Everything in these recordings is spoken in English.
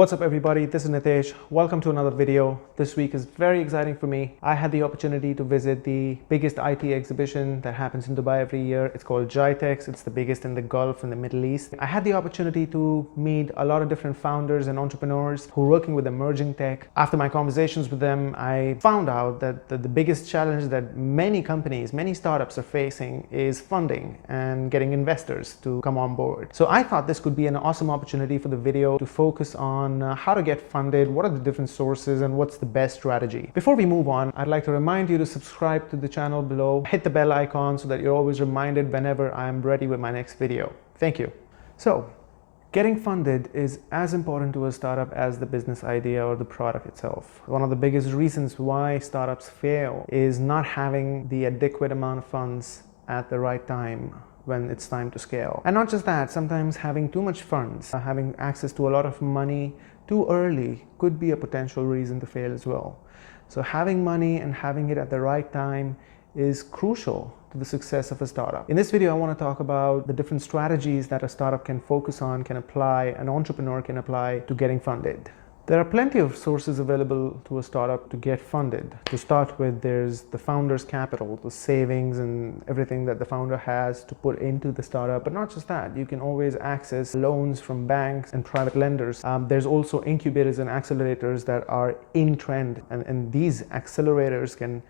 What's up everybody, this is Nitesh. Welcome to another video. This week is very exciting for me. I had the opportunity to visit the biggest IT exhibition that happens in Dubai every year. It's called GITEX. It's the biggest in the Gulf and the Middle East. I had the opportunity to meet a lot of different founders and entrepreneurs who are working with emerging tech. After my conversations with them, I found out that the biggest challenge that many companies, many startups are facing is funding and getting investors to come on board. So I thought this could be an awesome opportunity for the video to focus on how to get funded, what are the different sources, and what's the best strategy. Before we move on, I'd like to remind you to subscribe to the channel below, hit the bell icon so that you're always reminded whenever I'm ready with my next video. Thank you. So, getting funded is as important to a startup as the business idea or the product itself. One of the biggest reasons why startups fail is not having the adequate amount of funds at the right time when it's time to scale. And not just that, sometimes having too much funds, having access to a lot of money too early could be a potential reason to fail as well. So having money and having it at the right time is crucial to the success of a startup. In this video, I want to talk about the different strategies that a startup can focus on, can apply, an entrepreneur can apply to getting funded. There are plenty of sources available to a startup to get funded. To start with, there's the founder's capital, the savings and everything that the founder has to put into the startup. But not just that, you can always access loans from banks and private lenders. There's also incubators and accelerators that are in trend. And these accelerators can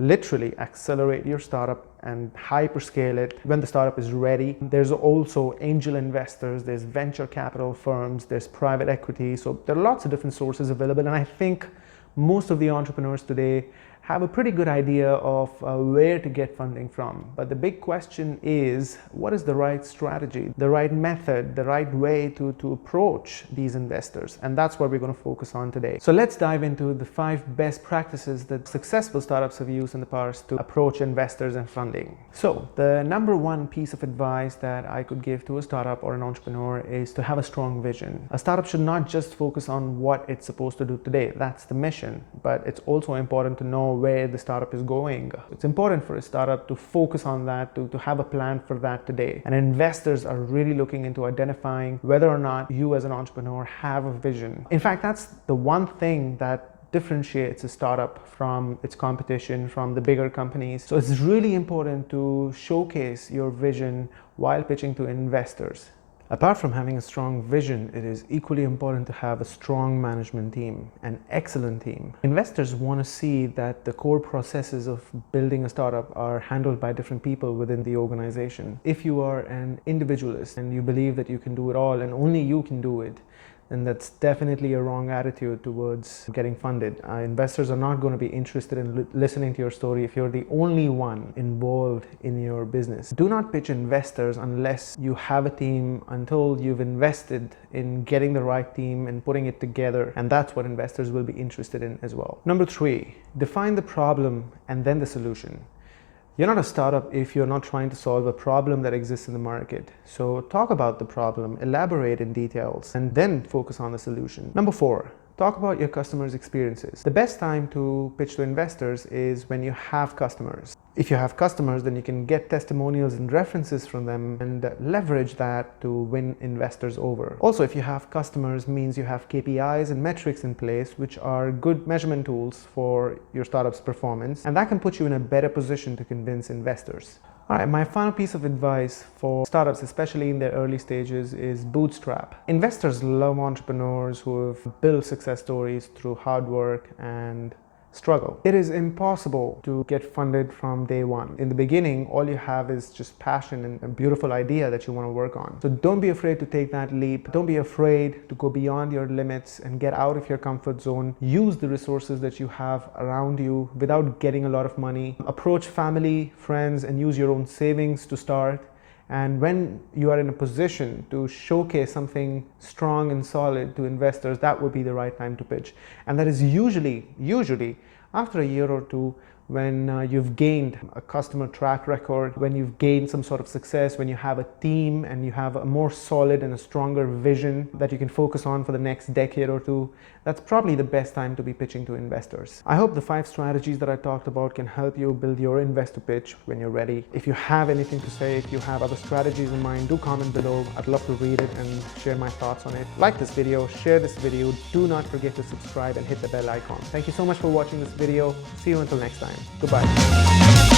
literally accelerate your startup and hyperscale it when the startup is ready. There's also angel investors, there's venture capital firms, there's private equity. So there are lots of different sources available, and I think most of the entrepreneurs today have a pretty good idea of where to get funding from. But the big question is, what is the right strategy, the right method, the right way to approach these investors? And that's what we're going to focus on today. So let's dive into the 5 best practices that successful startups have used in the past to approach investors and funding. So the number one piece of advice that I could give to a startup or an entrepreneur is to have a strong vision. A startup should not just focus on what it's supposed to do today. That's the mission. But it's also important to know where the startup is going. It's important for a startup to focus on that, to have a plan for that today. And investors are really looking into identifying whether or not you as an entrepreneur have a vision. In fact, that's the one thing that differentiates a startup from its competition, from the bigger companies. So it's really important to showcase your vision while pitching to investors. Apart from having a strong vision, it is equally important to have a strong management team, an excellent team. Investors want to see that the core processes of building a startup are handled by different people within the organization. If you are an individualist and you believe that you can do it all and only you can do it, then that's definitely a wrong attitude towards getting funded. Investors are not going to be interested in listening to your story if you're the only one involved in your business. Do not pitch investors unless you have a team, until you've invested in getting the right team and putting it together. And that's what investors will be interested in as well. Number 3, define the problem and then the solution. You're not a startup if you're not trying to solve a problem that exists in the market. So talk about the problem, elaborate in details, and then focus on the solution. Number 4, talk about your customers' experiences. The best time to pitch to investors is when you have customers. If you have customers, then you can get testimonials and references from them and leverage that to win investors over. Also, if you have customers, means you have KPIs and metrics in place, which are good measurement tools for your startup's performance, and that can put you in a better position to convince investors. All right, my final piece of advice for startups, especially in their early stages, is Bootstrap. Investors love entrepreneurs who have built success stories through hard work and struggle. It is impossible to get funded from day one. In the beginning, all you have is just passion and a beautiful idea that you want to work on. So don't be afraid to take that leap. Don't be afraid to go beyond your limits and get out of your comfort zone. Use the resources that you have around you without getting a lot of money. Approach family, friends, and use your own savings to start. And when you are in a position to showcase something strong and solid to investors, that would be the right time to pitch. And that is usually after a year or two, when you've gained a customer track record, when you've gained some sort of success, when you have a team and you have a more solid and a stronger vision that you can focus on for the next decade or two, that's probably the best time to be pitching to investors. I hope the 5 strategies that I talked about can help you build your investor pitch when you're ready. If you have anything to say, if you have other strategies in mind, do comment below. I'd love to read it and share my thoughts on it. Like this video, share this video. Do not forget to subscribe and hit the bell icon. Thank you so much for watching this video. See you until next time. Goodbye.